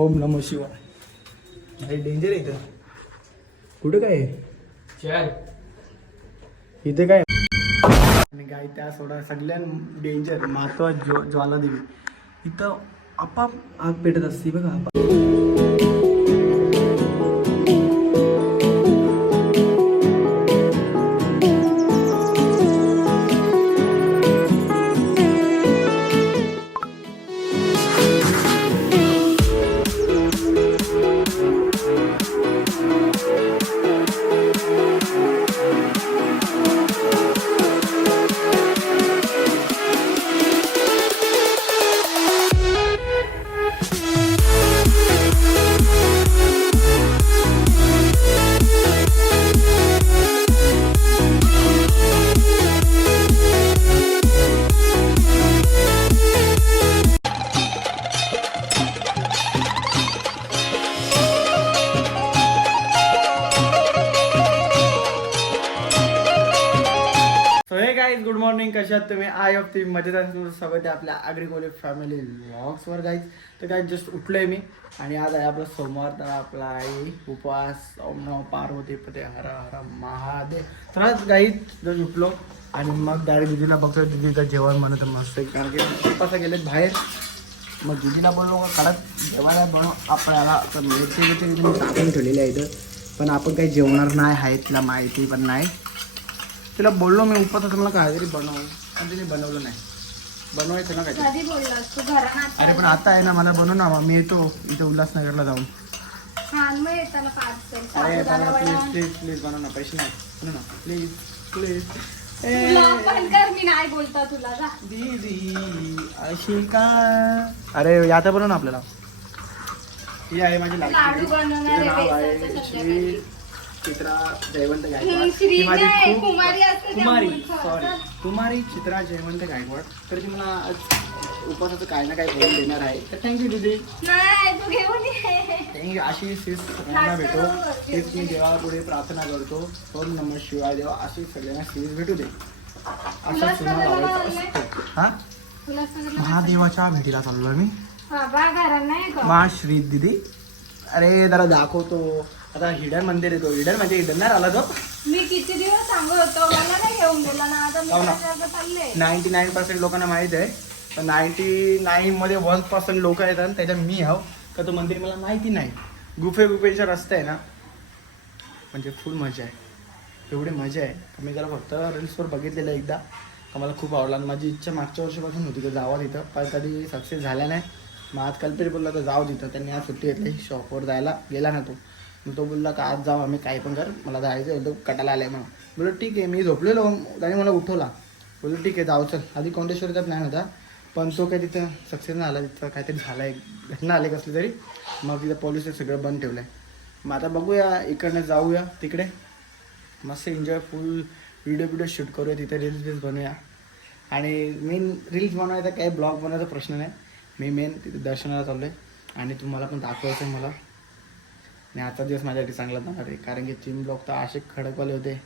ओम नम शिवाय. अरे डेंजर आहे इथं. कुठं काय आहे? इथे काय? आणि काय त्या सोडा सगळ्या डेंजर महत्वा ज्व ज्वालादेवी. इथं आपाप आग पेटत असते बघा. गाईज गुड मॉर्निंग कशा आहात तुम्ही? आय ऑफ ती मजेत असेल स्वागत आहे आपल्या आग्रिकोले फॅमिली व्लॉग्सवर गाईज तर काय जस्ट उठलोय मी आणि आज आहे आपला सोमवार तर आपला आई उपवास. ओम नमः पार्वती पते हर हर महादेव. तर आज गाईज जस्ट उठलो आणि मग डायरेक्ट दिदीला बघतो दिदीचं जेवण म्हणत मस्त. आहे. कारण की उपवासा गेलेत बाहेर. मग दिदीला बोललो का? कडक जेवायला बनव आपल्याला. तर मिळते मी टाकून आहे इथं. पण आपण काही जेवणार नाही आहे तिला माहिती पण नाही. तिला बोललो मी उपवासाचं मला काहीतरी बनव पण तिने बनवलं नाही. बनवायचं ना काहीतरी. कधी बोललास? तू घरात अरे पण आता आहे ना मला बनव ना मी येतो इथे उल्हासनगरला जाऊन. मग येताना अरे साबुदाणा प्लीज प्लीज प्लीज बनव ना पैसे नाही. बनव ना. प्लीज प्लीज तुला पण कर मी नाही बोलता तुला. जा. दीदी अशी का? अरे यात बनव ना आपल्याला. ही आहे माझी लाडू बनवणार आहे बेसनचं संध्याकाळी. चित्रा जयवंत गायकवाड. माझी खूप कुमारी सॉरी कुमारी चित्रा जयवंत गायकवाड. तर ती मला आज उपवासाचं काय ना काय बोलून देणार आहे. तर थँक्यू दीदी. थँक्यू अशी सीस सगळ्यांना भेटो. तेच मी देवापुढे प्रार्थना करतो. ओम नम शिवाय देवा अशी सगळ्यांना सीस भेटू दे. असं सुना लावायचं? असतं हा? महादेवाच्या भेटीला चाललो मी. मा श्री दिदी. अरे जरा दाखवतो. आता हिडन मंदिर येतो. हिडन म्हणजे हिडन नाही आला तो. मी किती दिवस सांगत होतो? मला नाही घेऊन दिला ना. आता मी हो ना. चालले. नाईन्टी नाईन पर्सेंट लोकांना माहीत आहे. पण नाईन्टी नाईनमध्ये वन पर्सेंट लोक आहेत आणि त्याच्यात मी हाव का तो मंदिर मला माहिती नाही. गुफे गुफेचा रस्ता आहे ना. म्हणजे फुल मजा आहे. एवढी मजा आहे. का मी जरा फक्त रील्सवर बघितलेलं एकदा. का मला खूप आवडला. आणि माझी इच्छा मागच्या वर्षीपासून होती तर जावं तिथं. पण कधी सक्सेस झाला नाही. मग आज कल्पेश बोलला तर जाऊ तिथं. त्यांनी आज सुट्टी घेतली. शॉपवर जायला गेला ना तो. मग तो बोलला का आज जाऊ आम्ही काय पण कर. मला जायचं होतं कटाला आहे म्हणून. बोललो ठीक आहे मी झोपलेलो. त्याने मला उठवला. बोललो ठीक आहे जाऊ चल. आधी कोणतेश्वरीचा प्लॅन होता पण तो काही तिथं सक्सेस नाही आला तिथं काहीतरी झालं आहे घटना आली कसली तरी. मग तिथं पोलीस सगळं बंद ठेवलं आहे मग आता बघूया इकडनं जाऊया तिकडे. मस्त एन्जॉय फुल व्हिडिओ बिडिओ शूट करूया तिथे रील्स बील्स बनवूया. आणि मेन रील्स बनवायचा काही ब्लॉग बनवायचा प्रश्न नाही. मी मेन तिथे दर्शनाला चाललो आहे आणि तुम्हाला पण दाखवायचं आहे मला. आणि आजचा दिवस माझ्यासाठी चांगला जाणार आहे. कारण की जिम ब्लॉग तर असे खडकवाले होते.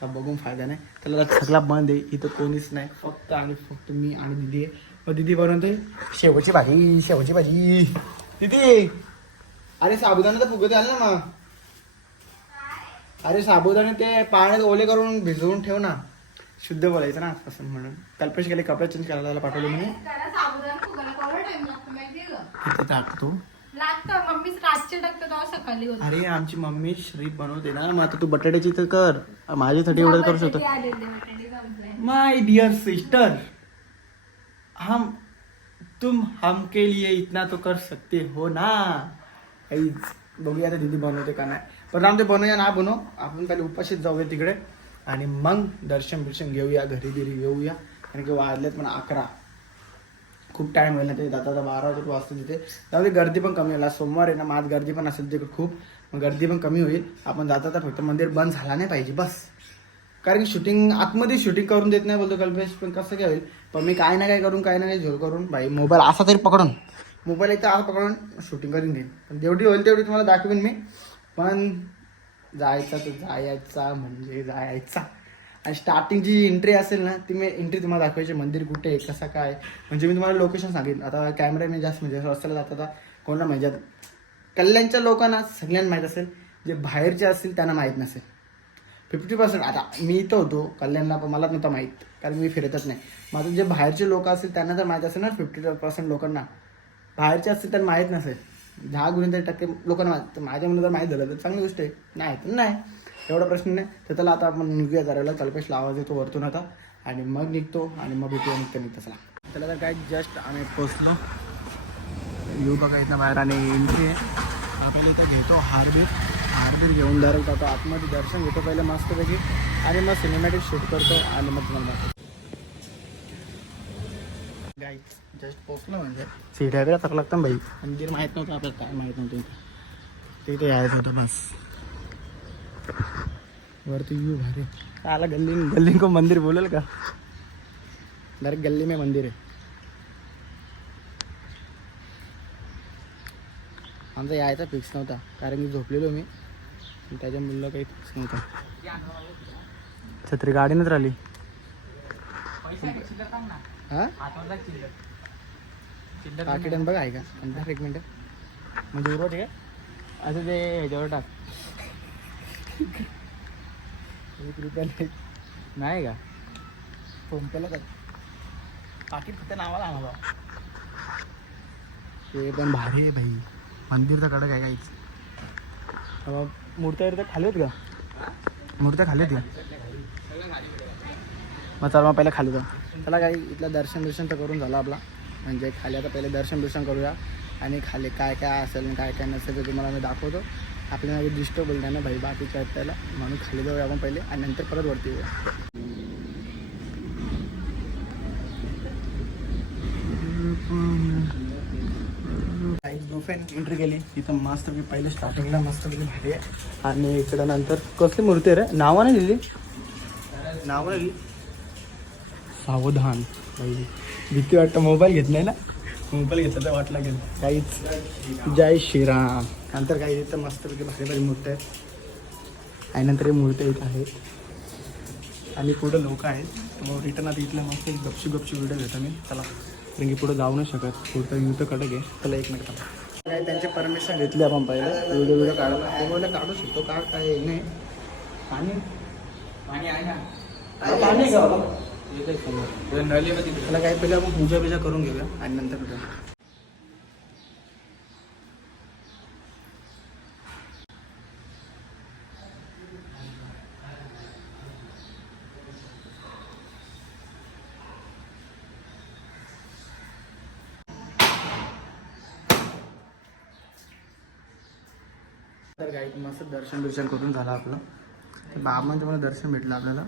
का बघून फायदा नाही. त्याला सगळा बंद आहे. इथं कोणीच नाही. फक्त आणि फक्त मी आणि दिदी आहे. मग दिदी बनवते शेवची भाजी. शेवची भाजी. दिदी! अरे साबुदाणा तर फुगत आलं ना मग. अरे साबुदाणे ते पाण्यात ओले करून भिजवून ठेव ना. शुद्ध बोलायचं ना असं म्हणून. कल्पेश गेले कपडे चेंज करायला पाठवले म्हणे. त्याला साबुदाणा फुगायला केवढा टाइम लागतो माहितीये का किती टाकतो लागतं मम्मीच रातचे टाकतो तेव्हा सकाळी होतं. अरे आमची मम्मी श्री बनवते ना. मग आता तू बटाट्याची तर कर. माझ्यासाठी एवढं करू शकतो. माय डियर सिस्टर हम तुम हमके लिए इतना तो कर सकते हो ना? काहीच बघूया आता दीदी बनवते का नाही. पण राम ते बनवूया ना बनव. आपण पहिले उपाशीच जाऊया तिकडे. आणि मग दर्शन बिर्शन घेऊया घरी बिरी येऊया कारण की वाजलेत पण अकरा. खूप टाइम होईल ना ते जाता बारा वाजता वाजता तिथे. त्यामध्ये गर्दी पण कमी होईल. आज सोमवार आहे ना आज गर्दी पण असेल तिकडे खूप. मग गर्दी पण कमी होईल. आपण जाता तर फक्त मंदिर बंद झाला नाही पाहिजे बस. कारण की शूटिंग आतमध्ये शूटिंग करून देत नाही बोलतो कल्पेश पण कसं काय होईल? पण मी काय ना काय करून काय ना काय झोल करून भाई मोबाईल असा तरी पकडून. मोबाईल एकदा आज पकडून शूटिंग करून घेईन. पण जेवढी होईल तेवढी तुम्हाला दाखवेन मी. पण जायचा तर जायचा म्हणजे जायचा. आणि स्टार्टिंग जी एंट्री असेल ना ती मी एंट्री तुम्हाला दाखवायची मंदिर कुठे आहे कसं काय म्हणजे मी तुम्हाला लोकेशन सांगेन. आता कॅमेरा मी जास्त म्हणजे रस्त्याला आता कोणाला माहिती कल्याणच्या लोकांना सगळ्यांना माहीत असेल जे बाहेरचे असतील त्यांना माहीत नसेल. फिफ्टी पर्सेंट आता मी इथं होतो कल्याणला पण मला नव्हतं माहीत कारण मी फिरतच नाही. माझं जे बाहेरचे लोक असतील त्यांना तर माहीत असेल ना फिफ्टी पर्सेंट लोकांना. बाहेरचे असतील त्यांना माहीत नसेल. दहा गुन्हे टक्के लोकांना माझ्या म्हणून जर माहीत झालं तर चांगली गोष्ट आहे. नाही तर नाही. एवढा प्रश्न नाही. तर त्याला आता आपण निघूया करायला कल्पेशला आवाज येतो वरतून आता. आणि मग निघतो आणि मग भेटूया निघता निघता. चला. त्याला तर काय जस्ट आम्ही पोचलो. येऊ बघा इथं बाहेर? आणि एंट्री आहे आपल्याला इथं घेतो हार्बीर हार्बीर घेऊन डायरेक्ट आता आतमध्ये दर्शन घेतो पहिलं मस्तपैकी. आणि मग सिनेमॅटिक शूट करतो आणि मग तुम्हाला दाखवतो. जस्ट पोचलो म्हणजे. सीट्या वगैरे टाकलं लागतं ना बाई. मंदिर माहीत नव्हतं आपल्याला काय माहीत नव्हतं इथं. ते इथे यायचं होतं बस. वरती व्यू भारी. आला गल्ली गल्ली को मंदिर बोलेल का? डायरेक्ट गल्ली में मंदिर आहे आमचा यायचा फिक्स नव्हता कारण की झोपलेलो मी. आणि त्याच्या मुलीला काही फिक्स नव्हता. छत्री गाडीनच राहिली. हा? पाकिट आणि बघा आहे का नंतर एक मिनटं. म्हणजे उरवायचे काय असं ते ह्याच्यावर टाक. एक रुपया नाही. का? फोनपेला काय पाकिट फक्त नावाला आम्हाला ते पण भारी आहे भाई. मंदिर तर कडक आहे काहीच मूर्त्या खाली होत का? मूर्त्या खाली होत का? मग चला मग पहिला खाली जाऊ. चला काही इथलं दर्शन बिर्शन तर करून झालं आपला. म्हणजे खाली आता पहिले दर्शन बिर्शन करूया. आणि खाली काय काय असेल काय काय नसेल ते तुम्हाला मी दाखवतो. आपल्याला डिस्टर्ब बोलताय ना भाई बाकीच्या त्याला म्हणून खाली जाऊया आपण पहिले आणि नंतर परत वरती येऊया. एंट्री केली इथं मस्त मी पहिले स्टार्टिंगला मस्त भारी आहे. आणि इकडं नंतर कसली मूर्ती रे? नावाने लिहिली? नावाने लिहिली? सावधान. बाई भीती वाटतं मोबाईल घेत नाही ना? मोबाईल घेतला तर वाटला गेलं काहीच. जय श्रीराम. नंतर काही इथं मस्तपैकी भारी भारी मूर्ती आहेत. आणि नंतर हे मूर्ती इथं आहेत. आणि पुढं लोक आहेत. मग रिटर्न आता इथलं मस्त एक गपशी गपशी व्हिडिओ घेतो मी. चला. कारण की पुढं जाऊ नाही शकत. पुढचं तर कडक आहे चला एक मिनिट. काय त्यांची परमिशन घेतली आपण पहिलं. व्हिडिओ व्हिडिओ काढायला. ते बोलले काढू शकतो का? काय हे नाही. पाणी पाणी आहे ना. पाणी त्याला काय पहिले आपण पूजा बिजा करून घेऊया आणि नंतर भेटूया. तर काही मस्त दर्शन बिर्शन करून झालं आपलं. बाबांचं मला दर्शन भेटलं आपल्याला.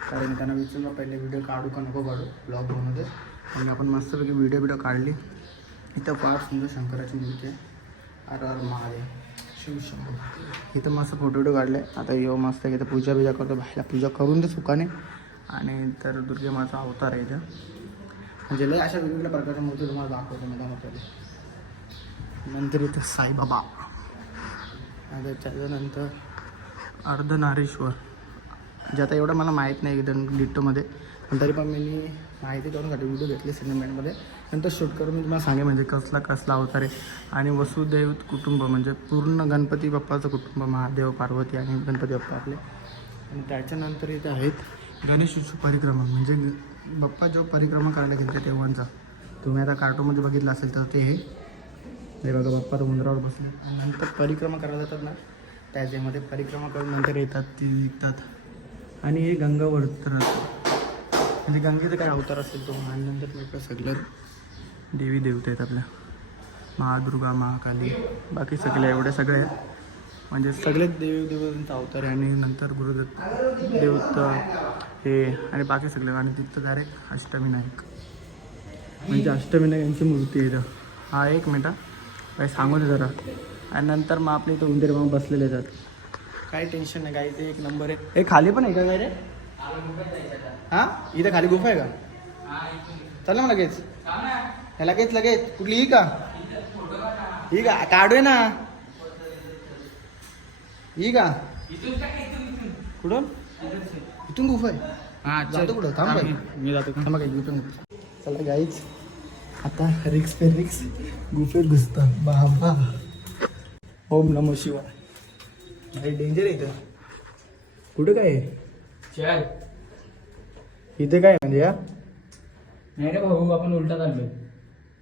कारण त्यांना विचारलं पहिले व्हिडिओ काढू का नको काढू ब्लॉग बनवते आणि आपण मस्तपैकी व्हिडिओ व्हिडिओ काढली. इथं फार सुंदर शंकराची मूर्ती आहे. अर अर महादेव. शिवशंकर इथं मस्त फोटो व्हिडिओ काढले. आता यो मस्त इथं पूजा बिजा करतो. बाहेरला पूजा करून दे सुखाने. आणि तर दुर्गे माचा अवतार आहे इथं. म्हणजे लय अशा वेगवेगळ्या प्रकारच्या मूर्ती तुम्हाला दाखवतो मला नंतर इथं साईबाबा. त्याच्यानंतर अर्धनारेश्वर. जे आता एवढं मला माहीत नाही एकदम डिट्टोमध्ये पण तरी पण मी माहिती करून व्हिडिओ घेतले सिनेमेंटमध्ये नंतर शूट करून मी तुम्हाला सांगेन म्हणजे कसला कसला अवतार आहे. आणि वसुदैव कुटुंब म्हणजे पूर्ण गणपती बाप्पाचं कुटुंब महादेव पार्वती आणि गणपती बाप्पा आपले. आणि त्याच्यानंतर इथे आहेत गणेश उत्सव परिक्रमा. म्हणजे बाप्पा जेव्हा परिक्रमा करायला गेले तेव्हाचा. तुम्ही आता कार्टूनमध्ये बघितलं असेल तर ते हे. हे बघा बाप्पा तर उंदरावर बसले. आणि नंतर परिक्रमा करायला जातात ना त्याच्यामध्ये परिक्रमा करून नंतर येतात ती विकतात. आणि हे गंगा वळत म्हणजे गंगेचा काय अवतार असेल तो आणि नंतर भेटलं सगळं देवी देवता आहेत आपल्या. महादुर्गा महाकाली. बाकी सगळे एवढे सगळ्या आहेत. म्हणजे सगळेच देवी देवतांचा अवतार आहे आणि नंतर गुरुदत्त देवत हे आणि बाकी सगळे आणि तिथं डायरेक्ट अष्टविनायक म्हणजे अष्टविनायक यांची मूर्ती आहे हा एक मिनटा काही सांगू दे जरा. आणि नंतर मग आपले इथं उंदीर बसलेले जात काही टेन्शन नाही ते एक नंबर आहे. हे खाली पण आहे का? काय रे? हां? इथं खाली गुफा आहे का? चल मग लगेच. हे लगेच लगेच. कुठली ही का? ही का? काढूया ना. ही का? कुठून? इथून गुफा आहे. हा जातो कुठं? थांब. मी जातो. थांबा काही इथून चला गाईच आता रिक्स पे रिक्स गुफेत घुसतात. बाबा. ओम नमो शिवाय. अरे डेंजर आहे इथं. कुठं काय? आहे? चल. इथे काय आहे म्हणजे या नाही रे भाऊ आपण उलटा चाललोय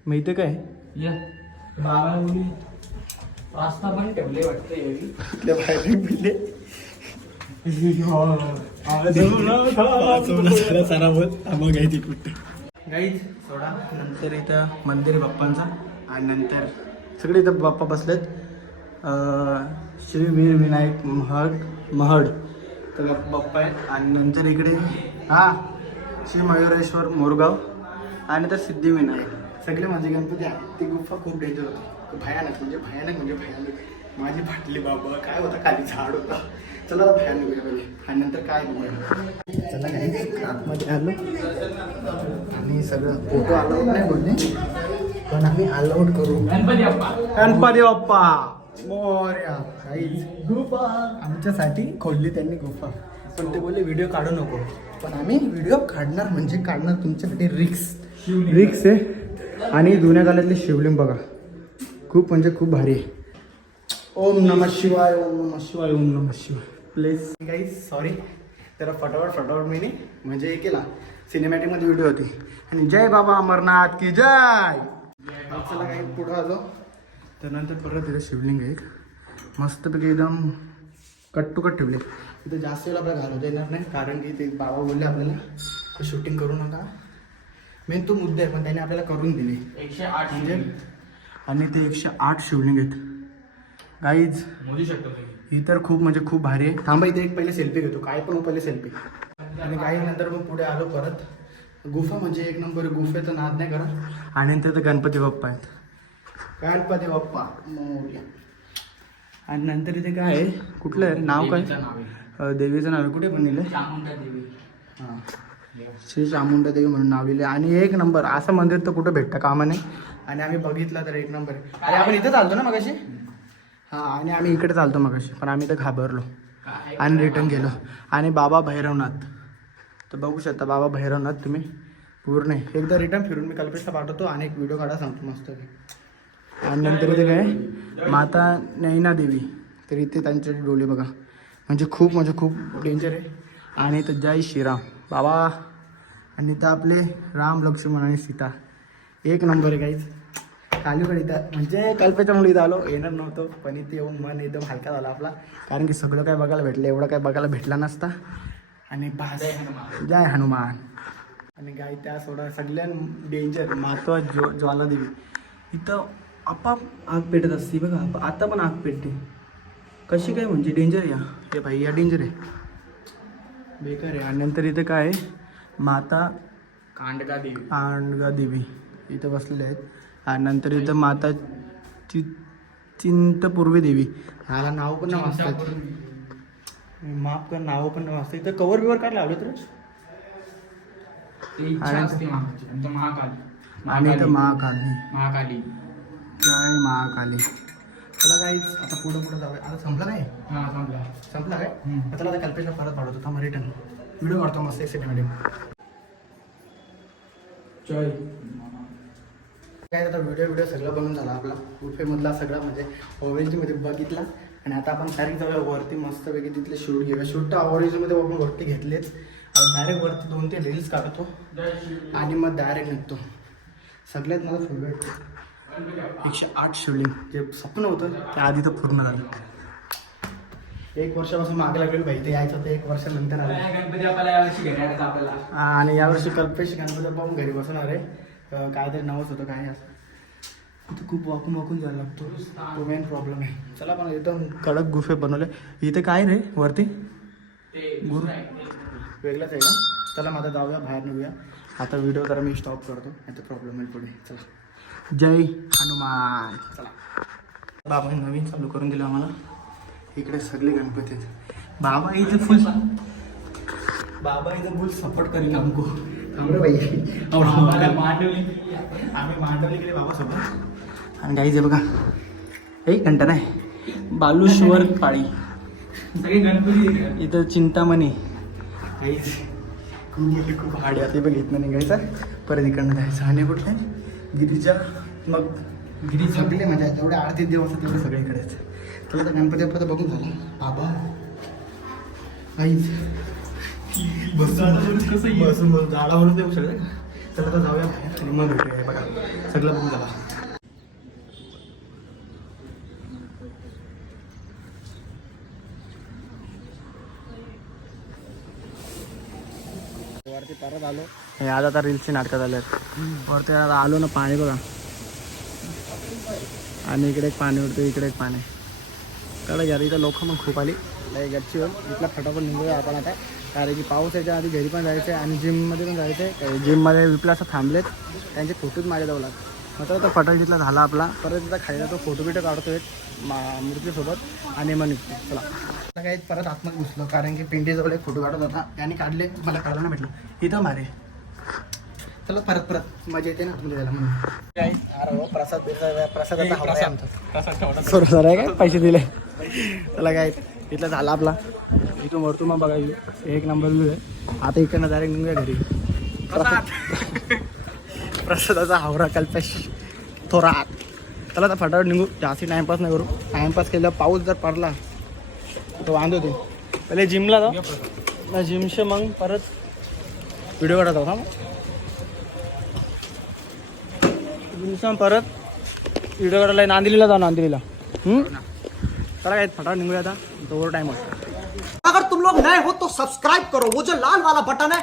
मग इथे काय? आहे? या. बाबा बोली पास्ता पण ठेवले वाटतं यावी इथल्या बाहेर नाही पडले गाईज सोडा. नंतर इथं मंदिर आहे बाप्पांचा. आणि नंतर सगळे इथं बाप्पा बसलेत. श्री वीर विनायक महड महड. तर बाप्पा आहेत आणि नंतर इकडे हा श्री मयुरेश्वर मोरगाव. आणि तर सिद्धिविनायक सगळे माझे गणपती आहेत. ती गुफा खूप डेंजर होती. भयानक म्हणजे भयानक म्हणजे भयानक. माझी फाटली बाबा काय होता? खाली झाड होता. चला भयानक पहिले. आणि नंतर काय बघूया चला काही आतमध्ये आलो. आणि सगळं फोटो अलाउड नाही बोलले पण आम्ही अलाउड करू. गणपती बाप्पा. गणपती बाप्पा. मोर्या काहीच. गुफा. आमच्यासाठी खोदली त्यांनी गुफा. पण ते बोलले व्हिडिओ काढू नको. पण आम्ही व्हिडिओ काढणार म्हणजे काढणार तुमच्यासाठी रिक्स. रिक्स आहे. आणि जुन्या काळातले शिवलिंग बघा. खूप म्हणजे खूप भारी आहे. ओम नम शिवाय ओम नम शिवाय. ओम नम शिवाय. प्लीज काही सॉरी जरा फटाफट फटाफट मी म्हणजे हे केला. सिनेमॅटिकमध्ये व्हिडिओ होती. आणि जय बाबा अमरनाथ की जय. चला काही पुढं आलो. तर नंतर परत इथं शिवलिंग आहे एक. मस्तपैकी एकदम कट टू कट ठेवले. इथं जास्त वेळ आपल्याला घालवता येणार नाही कारण की ते बाबा बोलले आपल्याला शूटिंग करू नका. मेन तो मुद्दा आहे पण त्याने आपल्याला करून दिली. एकशे आठ म्हणजे आणि ते एकशे आठ शिवलिंग आहेत. गाईज मोजू शकतो ही तर खूप म्हणजे खूप भारी आहे. थांबा इथे एक पहिले सेल्फी घेतो. काय पण हो पहिले सेल्फी आणि काही नंतर मग पुढे आलो परत. गुफा म्हणजे एक नंबर गुफेचा नाद नाही करत आणि नंतर तर गणपती बाप्पा आहेत. गणपती बाप्पा मोरया. आणि नंतर इथे काय आहे? कुठलं आहे? नाव काय? देवीचं नाव आहे. अं, देवीचं नाव आहे. कुठे पण लिहिलंय चामुंडा देवी. हां. श्री चामुंडा देवी म्हणून नाव लिहिले आणि एक नंबर असं मंदिर तर कुठं भेटतं? कामा नाही आणि आम्ही बघितलं तर एक नंबर. आहे अरे आपण इथं चालतो ना मगाशी? हां आणि आम्ही इकडे चालतो मगाशी पण आम्ही तर घाबरलो. काय? आणि रिटर्न गेलो. आणि बाबा भैरवनाथ. तर बघू शकता बाबा भैरवनाथ तुम्ही पूर्ण आहे. एकदा रिटर्न फिरून मी कल्पेशला पाठवतो आणि एक व्हिडिओ काढा सांगतो मस्त. आणि नंतर इथे काय? माता नैना देवी. तर इथे त्यांचे डोळे बघा. म्हणजे खूप म्हणजे खूप डेंजर आहे. आणि इथं जय श्रीराम. बाबा. आणि इथं आपले राम लक्ष्मण आणि सीता. एक नंबर आहे काहीच कालीकडे इथं म्हणजे कल्पेच्या मुळे इथं आलो. येणार नव्हतो पण इथे येऊन मन एकदम हलका झाला आपला. कारण की सगळं काय बघायला भेटलं एवढं काय बघायला भेटला नसता. आणि बास. जय हनुमान. जय हनुमान. आणि गाय त्या सोडा सगळ्यां डेंजर माता ज्व ज्वालादेवी. इथं आपाप आग पेटत असते बघा. आता पण आग पेटते. कशी काय म्हणजे? डेंजर या. हे भाई या डेंजर आहे. बेकार आहे. आणि नंतर इथं काय आहे? माता कांडका देवी. आंडगा देवी. इथं बसलेले आहेत. आणि नंतर इथं माता चि चिंतपूर्वी देवी. ह्याला नाव पण वाचतात चिंतापूर्वी. माफ कर नाव पण नाही वाचतं इथं कवर बिवर काय लावलं तर असते महाकाली. आणि इथं. महाकाली. महाकाली. जय महाकाली. चला काहीच आता पुढं पुढं जाऊया. आता संपला काय हा संपला. संपला काय. आता चला आता कल्पेशला परत पाठवतो. थांबा रिटर्न व्हिडिओ काढतो मस्त एक सेकंड जय. काय आता व्हिडिओ व्हिडिओ सगळं बनवून झाला आपला. गुफेमधला सगळा म्हणजे ओरेंजमध्ये बघितला. आणि आता आपण डायरेक्ट जाऊया वरती मस्तपैकी तिथले शूट घेऊया. शूट तर ओरेंजमध्ये आपण वरती घेतलेच. आणि डायरेक्ट वरती दोन ते रील्स काढतो आणि मग डायरेक्ट निघतो. सगळ्यात माझं फेवरेट एकशे आठ शिवलिंग. जे स्वप्न होतं ते आधी तर पूर्ण झालं. एक वर्षापासून मागे लागलेलं भाई ते यायचं ते एक वर्षानंतर आलं. आणि यावर्षी कल्पेश गणपती पाहून घरी बसणार आहे. काहीतरी नवस होतं काय असं इथं खूप वाकून वाकून जायला लागतो. तो मेन प्रॉब्लेम आहे. चला पण एकदम कडक गुफे बनवले. इथे काय रे वरती? ते गुरु. आहे. वेगळंच आहे का? चला माझा जाऊया बाहेर निघूया. आता व्हिडिओ जरा मी स्टॉप करतो. नाही तर प्रॉब्लेम येईल पुढे. चला. जय हनुमान. चला. बाबाने नवीन चालू करून दिलं आम्हाला. इकडे सगळे गणपती आहेत. बाबा इथे फुल बाबा इथं फुल सपोर्ट करेल आमको. थांबरे बाई. आम्हाला मांडवली. आम्ही मांडवली गेले बाबा सोबत आणि गाईज आहे बघा. एक घंटा नाही बालुश्वर काळी. सगळे गणपती इथे. चिंतामणी. काहीच खूप खूप हाडी आता बघितलं निघायचं परत इकडनं जायचं. आणि कुठलं? गिरीजा मग गिरीजा? सगळे म्हणजे जेवढे आरती देव असतात तेवढे सगळीकडेच. तुला तर गणपती बाप्पा तर बघून झाला. बाबा. आईच बसून कसं बसून झाडावरून देऊ सगळं चला तर जाऊया. आणि मग भेटूया हे बघा. सगळं बघून झाला. वरती परत आलो. हे आज आता रील्सची नाटकात आले आहेत. वरती आता आलो ना पाणी बघा. आणि इकडे एक पाणी उडतं इकडे एक पाणी. कळलं यार इथं लोक मग खूप आली. लाईक गच्चीवर इथला फटाफट निघूया आपण आता. कारण की पाऊस याच्या आधी घरी पण जायचं आहे आणि जिममध्ये पण जायचं आहे जिममध्ये विपला असं थांबलेत. त्यांचे फोटोज माझ्या जाऊ लागतात मग तर फटाक तिथला झाला आपला. परत तिथं खायला तो फोटो बिटो काढतोय मा मूर्तीसोबत आणि मग निघतो. चला. आता काही परत आतमध्ये घुसलो कारण की पिंडीजवळ एक फोटो काढत होता. त्याने काढले मला काढायला भेटलं. इथं मारे. चला परत परत. मजा येते ना आतमध्ये जायला म्हणून. प्रसाद प्रसाद. आहे काय? पैसे दिले. त्याला काय? इथलं झाला आपला. इथून वरतू मग बघा. एक नंबर व्ह्यू आहे. आता इकडनं डायरेक्ट निघूया घरी. प्रसाद. प्रसादाचा हावरा कल्पेश थोरात चला आता फटाफट निघू. जास्ती टाइमपास नाही करू. टाइमपास केलं पाऊस जर पडला तर वांदो ते. पहिले जिमला जाऊ. ना जिमचे मग परत व्हिडिओ काढत होता जिमचा परत व्हिडिओ काढायला नांदिलीला जाऊ नांदिलीला. चला काय फटाफट निघूया आता. तो टाइम होता. अगर तुम लोग नए हो तो सब्सक्राइब करो. वो जो लाल वाला बटन है